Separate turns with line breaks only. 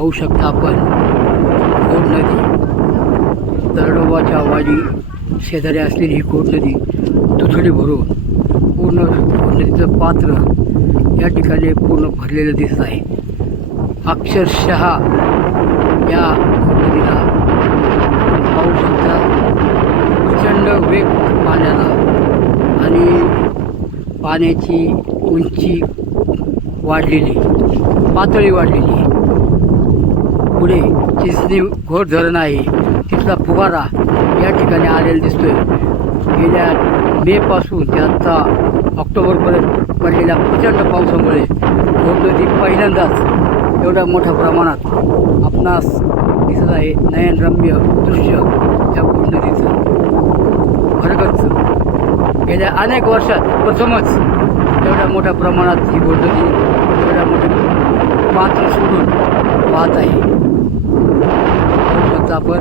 पाहू शकता आपण. घोड नदी. दरडोबाच्या वाडी शेजारी असलेली ही घोड नदी दुथडी भरून पूर्ण घोड नदीचं पात्र या ठिकाणी पूर्ण भरलेलं दिसत आहे. अक्षरशः या नदीला पाहू शकता प्रचंड वेग पाण्याला आणि पाण्याची उंची वाढलेली पातळी वाढलेली आहे. पुढे चिंचणी घोट धरण आहे. तिथला फुगारा या ठिकाणी आलेला दिसतोय. गेल्या मेपासून ते आत्ता ऑक्टोबरपर्यंत पडलेल्या प्रचंड पावसामुळे घोट नदी पहिल्यांदाच एवढ्या मोठ्या प्रमाणात आपणास दिसत आहे. नयनरम्य दृश्य त्या घोट नदीचं. भरगच्च गेल्या अनेक वर्षात प्रथमच एवढ्या मोठ्या प्रमाणात ही घोट नदी एवढ्या मोठ्या पात्र सोडून वाहत आहे. आपण